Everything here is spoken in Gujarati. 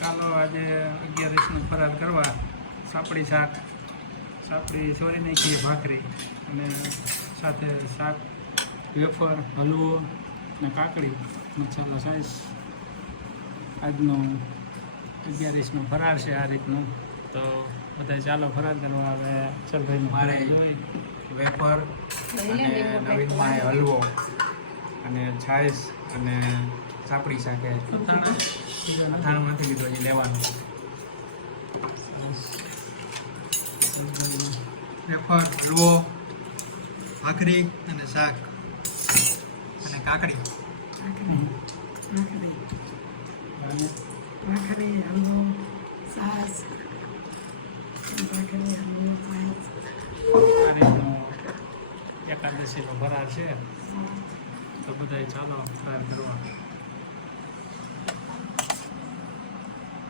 ચાલો આજે 11નો ફરાર કરવા સાપડી શાક, સાપડી સોરી નાખી, ભાખરી અને સાથે શાક, વેફર, હલવો અને કાકડી, મસાલો સાઈઝ. આજનો 11નો ફરાર છે આ રીતનું. તો બધા ચાલો ફરાર કરવા. હવે અક્ષરભાઈનું મારે જોઈ વેફર અને નવીનમાં એ હલવો અને છાશ અને સાપડી શાક અથાણામાંથી લીધો એ લેવાનું. વેફર, હલવો, ભાખરી અને શાક અને કાકડી. ભાખરી, હલવો, છાશ, ભાખરી, હલવો, છાશ. આ રીતનો 11નો ફરાર છે. તો બધા ચાલો ફરાર કરવા.